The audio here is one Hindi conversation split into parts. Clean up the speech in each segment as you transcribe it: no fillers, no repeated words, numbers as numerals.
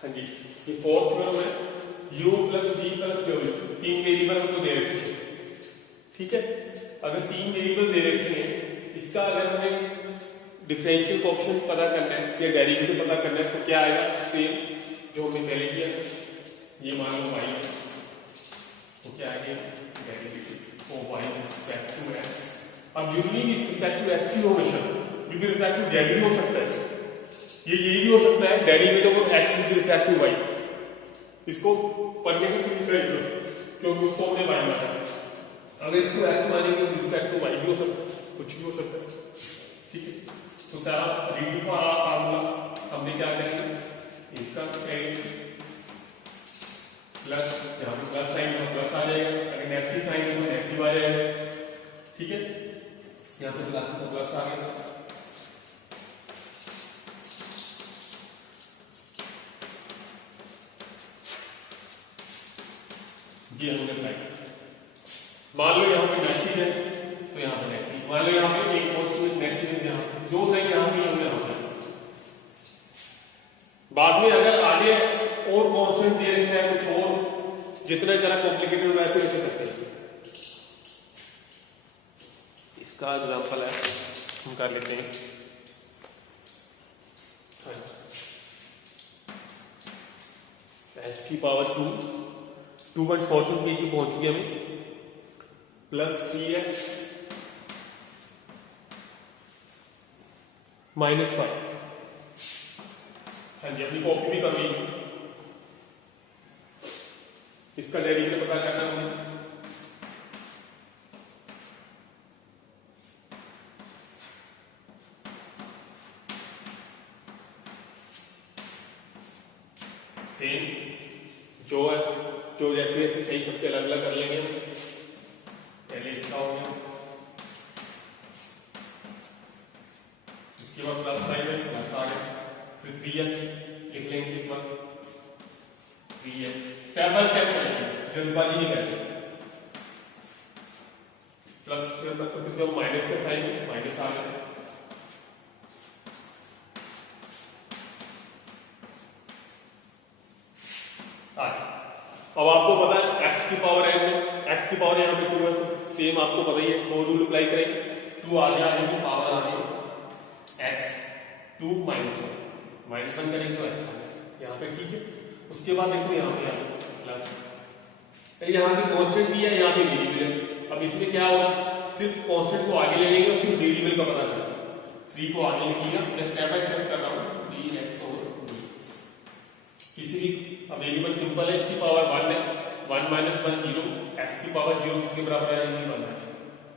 हाँ जी, ये फोर्थ थ्योरम है, u plus v plus w, तीन वेरिएबल हमको दे रखे हैं, ठीक है। अगर तीन वेरिएबल दे रखे हैं, इसका अगर हमें डिफरेंशियल कोएफिशिएंट पता करना है या डेरिवेटिव पता करना है तो क्या आएगा, सेम जो हमने पहले किया। ये मान लो y है तो क्या आएगा derivative of y with respect to x। अब unit with respect to x ही हो हमेशा, विद रिस्पेक्ट टू z भी हो सकता है, ये भी हो सकता है derivative of x with respect to y। इसको पढ़ने का कोई ट्राई करो क्योंकि उसको हमने y माना है। अगर इसको x मानेंगे विद रिस्पेक्ट टू y भी हो सकता है, कुछ भी हो सकता है, ठीक है। तो सारा रीड फॉर आवर फार्मूला हमने क्या करेंगे, इसका प्लस यहाँ पे प्लस साइन है प्लस आ जाएगा, अगर नेगेटिव साइन है तो नेगेटिव आ जाएगा, ठीक है। यहाँ पे प्लस तो प्लस आ गया, ये हमने अप्लाई। मान लो यहाँ पे नेगेटिव है तो यहाँ पे नेगेटिव, मान लो यहाँ पे एक पॉजिटिव नेगेटिव है, यहाँ पे जो साइन यहाँ पे होंगे यहाँ पे। बाद में अगर आगे और कांस्टेंट दे रखे हैं कुछ और, जितना ज्यादा कॉम्प्लिकेटेड वैसे वैसे करते हैं। इसका एग्जांपल है हम कर लेते हैं, s की पावर 2.42 की पहुंच गई हमें, प्लस 3x माइनस 5। हाँ जी, अपनी कॉपी भी कर ली। इसका डेरिवेटिव पता करना है, सेम जो है, जो जैसे जैसे सही सबके अलग अलग कर लेंगे। पहले इसका हो गया, इसके बाद प्लस साइन है प्लस आ गया, फिर 3x लिख लेंगे, एक बार 3x स्टेप बाय स्टेप चलेंगे, जल्दबाजी नहीं करेंगे। प्लस फिर माइनस का साइन है, माइनस आ गया, अब आपको पता है x की पावर n में, x की पावर यहाँ पे 2 है तो सेम आपको पता ही है, वो रूल अप्लाई करेंगे। 2 आ गया, तो पावर आ गई x 2 माइनस 1 करेंगे तो x आ गया यहाँ पे, ठीक है। उसके बाद देखो यहाँ पे प्लस, यहाँ पे कांस्टेंट भी है, यहाँ पे वेरिएबल है। अब इसमें क्या होगा, सिर्फ कांस्टेंट को आगे ले लेंगे और सिर्फ वेरिएबल का पता करेंगे। 3 को आगे लिखिएगा, मैं स्टेप बाय स्टेप कर रहा हूँ। dx और d, किसी भी वेरिएबल सिंपल है, इसकी पावर 1 है, 1 माइनस 1 0, x की पावर 0 किसके बराबर है, 1 है।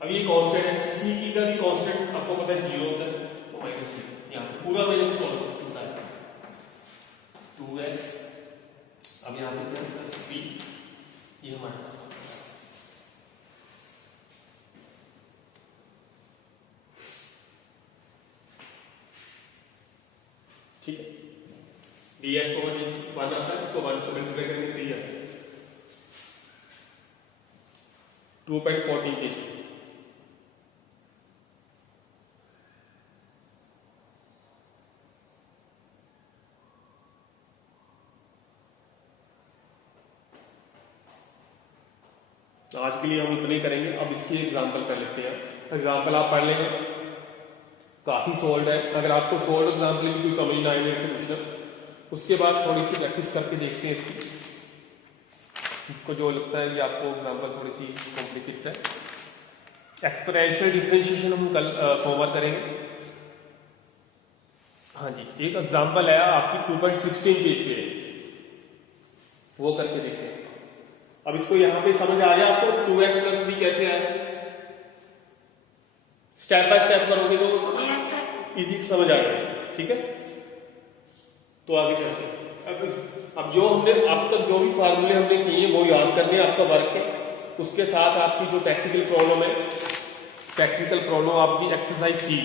अब ये कांस्टेंट है, c की का भी कांस्टेंट आपको पता है 0 होता है, तो माइनस 0 यहाँ पे पूरा मैंने इसको 2x, अब यहाँ पे क्या प्लस 3, ये हमारे पास ठीक है। dx ओवर dt 1 आता है, इसको 1 से मल्टीप्लाई करेंगे 3 आता है, 2.14 kg। आज के लिए हम इतना ही करेंगे। अब इसकी एग्जांपल कर लेते हैं। एग्जांपल आप पढ़ लेंगे, काफी सोल्ड है। अगर आपको सोल्ड एग्जांपल भी कुछ समझ ना आए मेरे से पूछना, उसके बाद थोड़ी सी प्रैक्टिस करके देखते हैं इसकी। इसको जो लगता है कि आपको एग्जांपल थोड़ी सी कॉम्प्लिकेटेड है। एक्सपोनेंशियल डिफरेंशिएशन हम कल सोमवार करेंगे। हाँ जी, एक एग्जांपल है आपकी 2.16 पेज पे, वो करके देखते हैं। अब इसको यहां पे समझ आ गया आपको 2x प्लस 3 कैसे आया, स्टेप बाय स्टेप करोगे तो इजी समझ आ गया, ठीक है। तो आगे चलते हैं। अब जो हमने अब तक जो भी फार्मूले हमने किए वो याद करने आपका वर्क है। उसके साथ आपकी जो प्रैक्टिकल प्रॉब्लम है, प्रैक्टिकल प्रॉब्लम आपकी exercise C,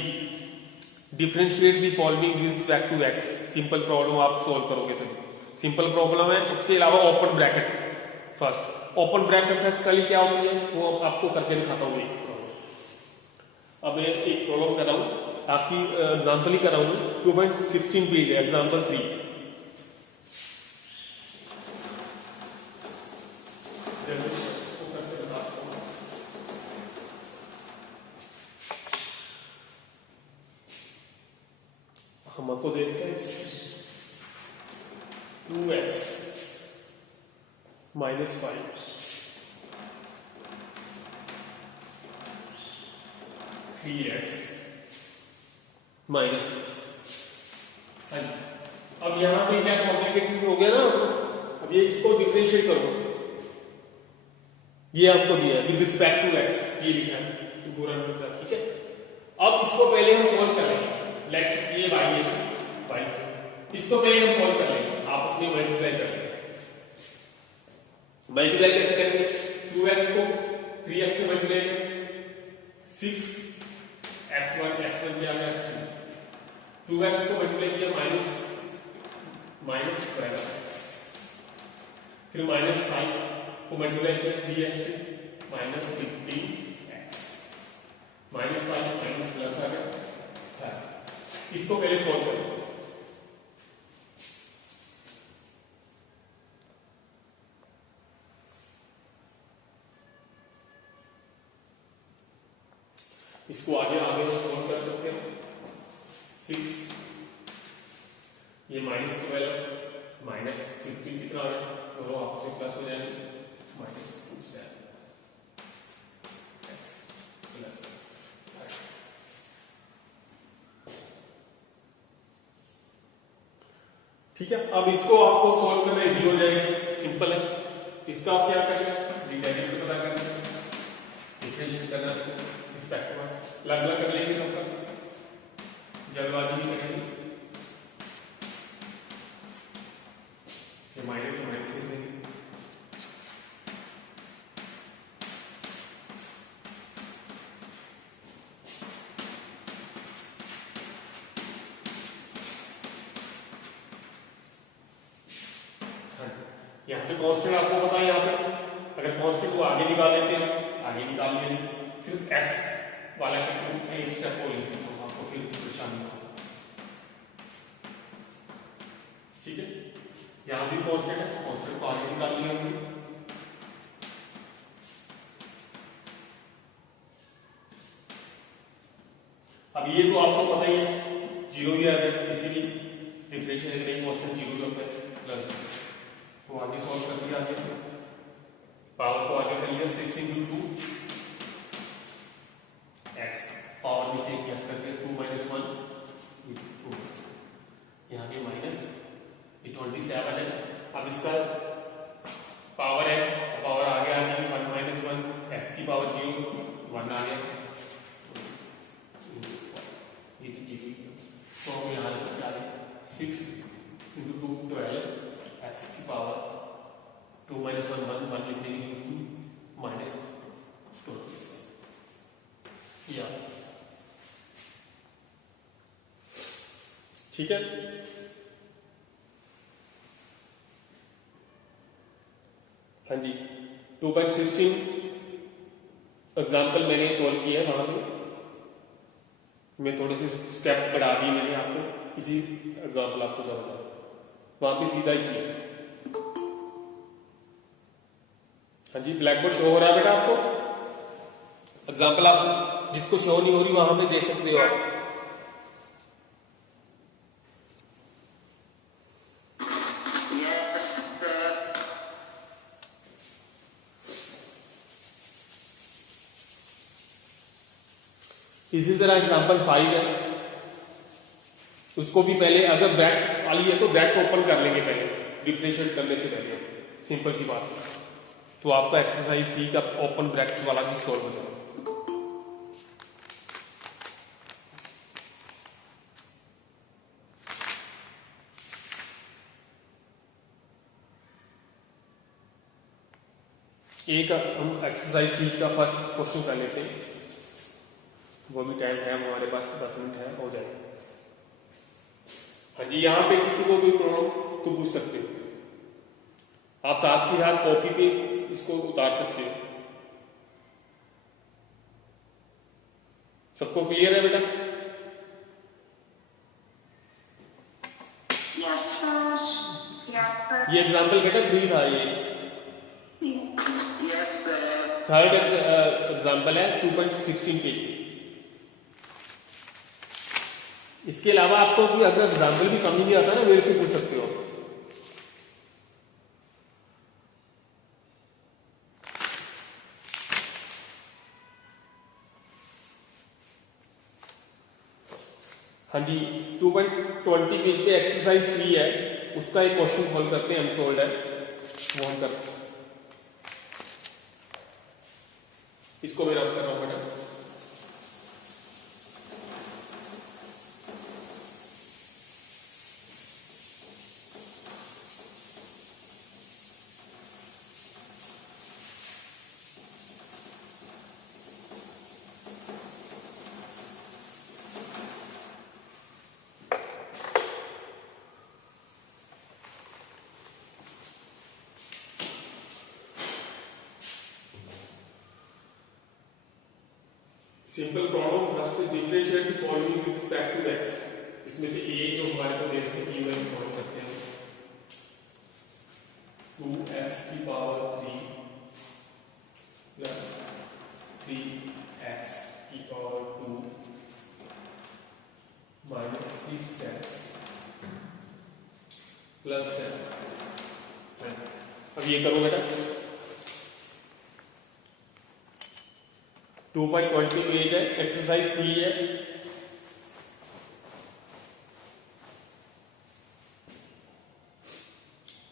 differentiate the following with respect to x। Simple problem आप सोल्व करोगे सर, सिंपल प्रॉब्लम है। उसके अलावा open bracket, first open bracket actually क्या होती है वो आपको करके दिखाता हूँ। अब मैं एक प्रॉब्लम कर रहा हूँ, आपकी एग्जांपल ही कर रहा हूँ। 2.16 पेज है, एग्जांपल 3। हमको देखते हैं 2x माइनस 5 3x माइनस 6। हाँ जी, अब यहां पे क्या कॉम्प्लिकेटेड हो गया ना, अब ये इसको डिफरेंशिएट करो, ये आपको दिया है विद रिस्पेक्ट टू x, ये लिखा है पूरा, ठीक है। अब इसको पहले हम सॉल्व कर लेंगे, लेट ये y है, y, इसको पहले हम सॉल्व कर लेंगे, आपस में मल्टीप्लाई कर लेंगे। मल्टीप्लाई कैसे करेंगे, 2x को 3x से मल्टीप्लाई करें, 6x1 क्या आ गया x1, 2x को मल्टीप्लाई किया माइनस 12x, फिर माइनस 5 को मल्टीप्लाई किया 3x से minus 15x, minus 5 minus plus आ गया। इसको पहले सॉल्व करें, इसको आगे सॉल्व कर सकते हैं। 6 ये माइनस 12 माइनस 15 कितना आ गया, दोनों आपसे प्लस हो जाएंगे, माइनस 27 x प्लस 5। ठीक है, अब इसको आपको सॉल्व करना इजी हो जाएगा, सिंपल है। इसका आप क्या करना है, डेरिवेटिव पता करना है, डिफरेंशिएट करना है, इसको अलग अलग कर लेंगे सबका, जल्दबाजी नहीं करेंगे, माइनस से माइनस कर देंगे, यहाँ पे कांस्टेंट आपको पता है, यहाँ पे अगर कांस्टेंट को आगे निकाल देते हैं, आगे निकाल लेंगे, सिर्फ x वाला एक स्टेप हो लेते हैं, आपको फिर परेशानी हो, ठीक है। यहां भी कांस्टेंट है, कांस्टेंट को आगे निकाल लिया हमने, अब ये तो आपको पता ही है, जीरो ही आ गया, किसी भी डिफरेंशियल करेंगे कांस्टेंट जीरो ही होता है, प्लस तो आगे सॉल्व कर दिया, आगे पावर को आगे कर लिया, 6 × 2 x, पावर में से एक प्लस करके 2 - 1 यहाँ पे माइनस 27 है। अब इसका पावर है, पावर आगे आ गई 1 - 1, x की पावर 0 1 आ गया, ये तो हम यहाँ क्या है 6 × 2 12, x की पावर 2 - 1 1 लिख देंगे, माइनस 24 या, ठीक है। हाँ जी, 2.16 एग्जाम्पल मैंने सॉल्व किया है, वहां पे मैं थोड़े से स्टेप बढ़ा दिए मैंने आपको, इसी एग्जाम्पल आपको समझा, वहां पे सीधा ही किया। हाँ जी, ब्लैक बोर्ड शो हो रहा है बेटा आपको, एग्जाम्पल आप जिसको शो नहीं हो रही वहां पे दे सकते हो आप। इसी तरह एग्जाम्पल 5 है, उसको भी पहले अगर ब्रैकेट वाली है तो ब्रैकेट ओपन कर लेंगे पहले, डिफरेंशिएट करने से पहले, सिंपल सी बात है। तो आपका एक्सरसाइज सी का ओपन ब्रैकेट वाला भी सॉल्व हो जाएगा। एक हम एक्सरसाइज सी का फर्स्ट क्वेश्चन कर लेते हैं, वो भी टाइम है हमारे पास, 10 मिनट है, हो जाएगा। हाँ जी, यहाँ पे किसी को भी प्रॉब्लम तो पूछ सकते हो आप, साथ के हाथ कॉपी पे इसको उतार सकते हो। सबको क्लियर है बेटा? ये एग्जाम्पल बेटा 3 था, ये थर्ड एग्जाम्पल है 2.16 पे। इसके अलावा आपको कोई अगर एग्जाम्पल भी समझ नहीं आता ना, मेरे से पूछ सकते हो। हाँ जी, 2.20 पेज पे एक्सरसाइज 3 है, उसका एक क्वेश्चन सॉल्व करते हैं, अनसॉल्व्ड है वो हम करते हैं। इसको मैं रब कर रहा हूं बेटा। Simple problem, first differentiate the following with respect to x. इसमें से ए जो हमारे को देखते हैं ये सॉल्व करते हैं। 2x की पावर 3 प्लस 3x की पावर 2 माइनस 6x प्लस 7। अब ये करो बेटा। 2.20 पेज है, एक्सरसाइज सी है।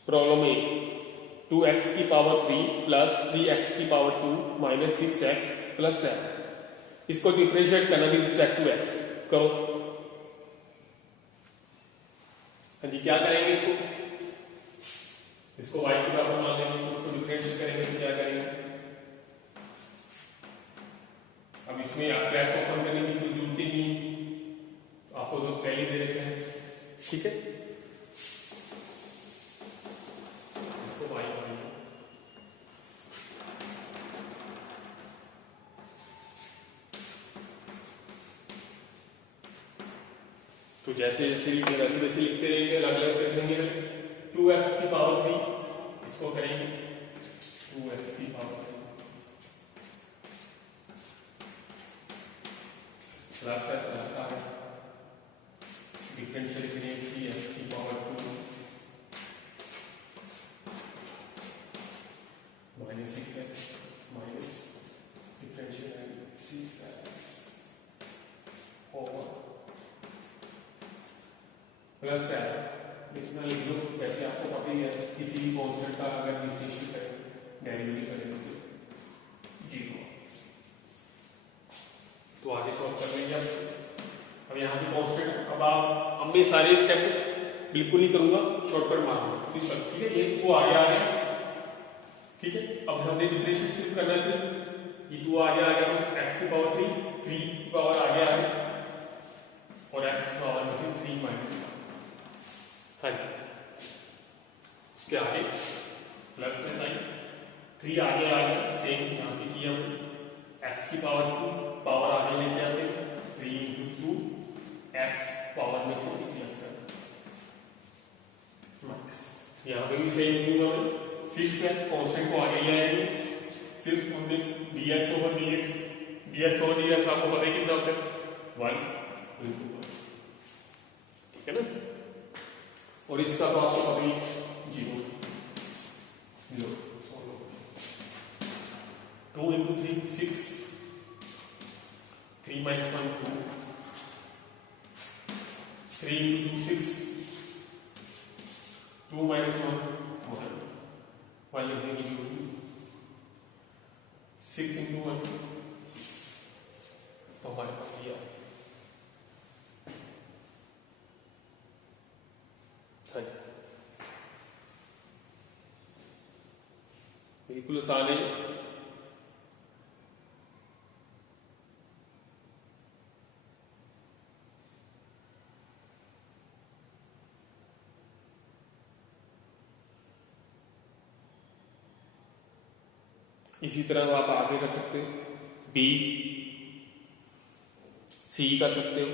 प्रॉब्लम ए, 2x की पावर 3 प्लस 3x की पावर 2 माइनस 6x प्लस 7। इसको डिफरेंशिएट करना विद रिस्पेक्ट टू x। करो। हाँ जी, क्या करेंगे इसको y के बराबर मान लेंगे, तो उसको डिफरेंशिएट करेंगे तो क्या करेंगे। अब इसमें आप ट्रैक को ओपन करने की कोई जरूरत ही नहीं, आपको तो पहले दे रखे हैं, ठीक है। इसको y मानिए, तो जैसे जैसे लिखते वैसे वैसे लिखते रहेंगे, अलग अलग लिखेंगे। 2x की पावर 3 इसको करेंगे 2x की पावर 3 प्लस है प्लस आ डिफरेंशियल करेंगे 3x की power 2 minus 6x minus differential 6x over plus है। इतना लिख लो, वैसे आपको पता ही है किसी भी कांस्टेंट का अगर डिफरेंशियल करें डेरिवेटिव करेंगे तो 0। तो आगे सॉल्व कर लेंगे। अब यहाँ पे कांस्टेंट, अब मैं सारे स्टेप बिल्कुल नहीं करूंगा, शॉर्टकट मारूंगा सिंपल, ठीक है। ये 2 आगे आ गया, ठीक है। अब हमने डिफरेंशियल सिर्फ करना है, सिर्फ ये 2 आगे आ गया तो x की पावर 3 की पावर आगे आ गया और x की पावर में से 3 माइनस। हाँ जी, उसके आगे प्लस है साइन, 3 आगे आ गया, सेम यहाँ पे किया हमने। x की पावर 2 पावर आगे लेके आते हैं, 3 into 2 x पावर में से प्लस कर माइनस। यहाँ पे भी सेम दूंगा मैं, फिक्स है, कांस्टेंट को आगे ले आएंगे, सिर्फ हमने dx ओवर dx आपको पता है कितना होता है 1 into 1, ठीक है ना। और इसका तो आपको पता ही 0 2 into 3 6 3 minus 1 2 3 into 6 2 minus 1 1 लिखने की जरूरत नहीं, 6 into 1 6, तो हमारे पास ये बिल्कुल आसान है। इसी तरह आप आगे कर सकते हो, बी सी कर सकते हो,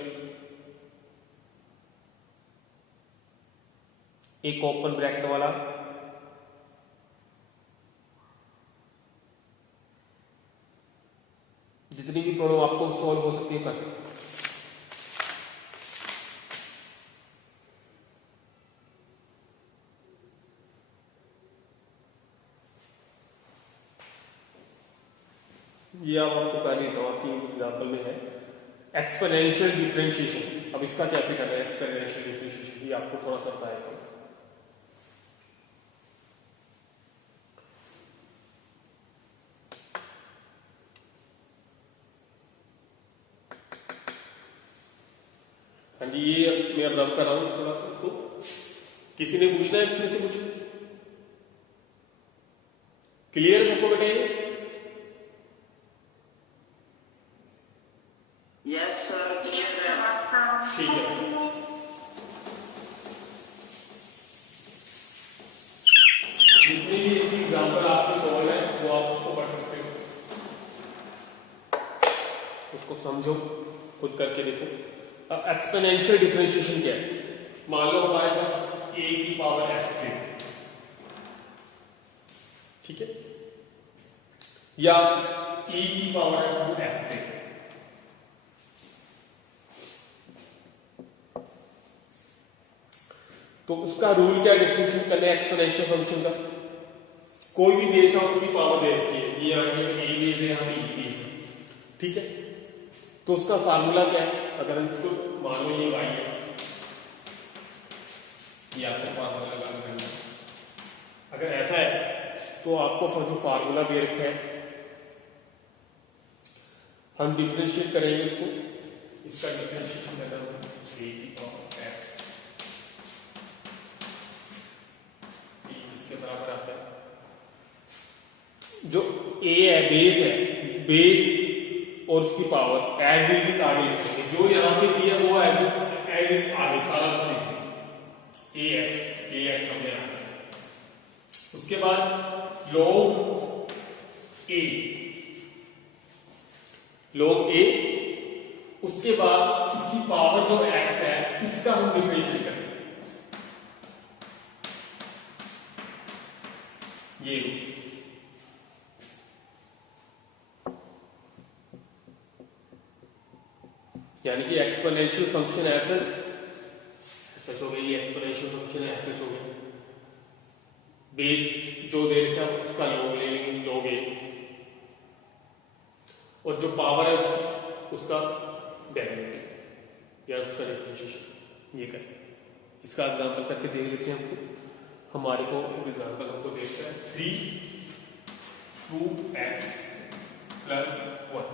एक ओपन ब्रैकेट वाला जितनी भी प्रॉब्लम आपको सॉल्व हो सकती है कर सकते हो। ये अब आपको कर देता हूँ, आपकी एग्जाम्पल में है एक्सपोनेंशियल डिफरेंशिएशन। अब इसका कैसे करना है एक्सपोनेंशियल डिफरेंशिएशन, ये आपको थोड़ा सा बताया था। हाँ जी, ये मैं अब रब कर रहा हूँ थोड़ा सा इसको। किसी ने पूछना है इसमें से कुछ? क्लियर है सबको बेटा ये? यस सर, क्लियर है। ठीक है, जितनी भी इसकी एग्जाम्पल आपको सॉल्व है वो आप उसको पढ़ सकते हो, उसको समझो, खुद करके देखो। अब एक्सपोनेंशियल डिफरेंशिएशन क्या है? मान लो हमारे पास ए की पावर एक्स है, ठीक है, या ई की पावर एक्स है। तो उसका रूल क्या है डिफरेंशिएट करने एक्सपोनेंशियल फंक्शन का? कोई भी बेस है उसकी पावर दे रखी है, ये ए बेस है, यहाँ पे ई बेस है, ठीक है। तो उसका फार्मूला क्या है? अगर हम इसको मान लो ये y है, ये आपको फार्मूला लगाना है। अगर ऐसा है तो आपको जो फार्मूला दे रखा है हम डिफरेंशिएट करेंगे उसको, इसका डिफरेंशिएशन करना है a की पावर x, इसके बराबर आता है जो a है, बेस और उसकी पावर एज इट इज आगे लिखेंगे, जो यहां पे दिया वो एज इज आगे सारा कुछ लिखेंगे ax हमने आगे। उसके बाद log a, उसके बाद इसकी पावर जो x है इसका हम डिफरेंशिएट करेंगे, ये यानी कि एक्सपोनेंशियल फंक्शन ऐसा हो गया, ये एक्सपोनेंशियल फंक्शन ऐसा हो गया। बेस जो दे रखा है उसका लॉग ले लेंगे, log a, और जो पावर है उसका डेरिवेटिव या उसका डिफरेंशिएशन, ये करें। इसका एग्जांपल करके देख लेते हैं हमको। हमारे को एग्जांपल हमको देखता है 3 2x + 1।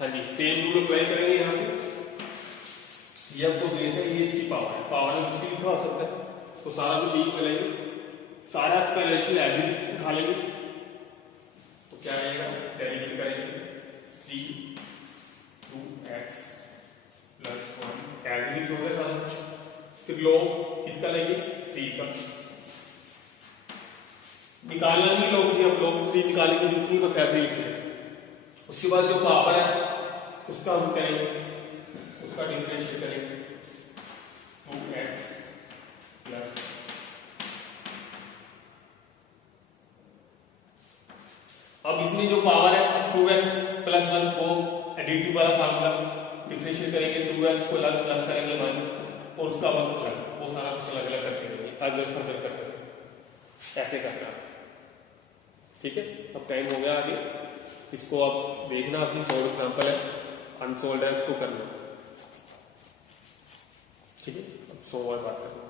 हाँ जी, सेम रूल अप्लाई करेंगे यहाँ पे। ये आपको बेस है, ये इसकी पावर है, पावर में कुछ भी लिखा हो सकता है, तो सारा कुछ यही करेंगे, सारा एक्सपोनेंशियल एज इट इज उठा लेंगे, तो क्या आएगा डेरिवेटिव करेंगे 3 2x + 1 एज इट इज हो गया सारा कुछ। फिर log किसका लेंगे 3 का, निकालना नहीं log 3, अब log 3 निकालेंगे जितनी बस ऐसे ही लिखेंगे। उसके बाद जो पावर है उसका हम करेंगे, उसका डिफरेंशिएट करेंगे 2x + अब इसमें जो पावर है 2x + 1 को एडिटिव वाला फार्मूला डिफरेंशिएट करेंगे, 2x को अलग प्लस करेंगे 1 और उसका वर्ग अलग, वो सारा कुछ अलग अलग करके देंगे, आगे फर्दर करके ऐसे करना, ठीक है। अब टाइम हो गया आगे, इसको आप देखना, अपनी सॉल्व एग्जांपल है, अनसोल्व है, उसको करना, ठीक है। अब 100 बार बात करना।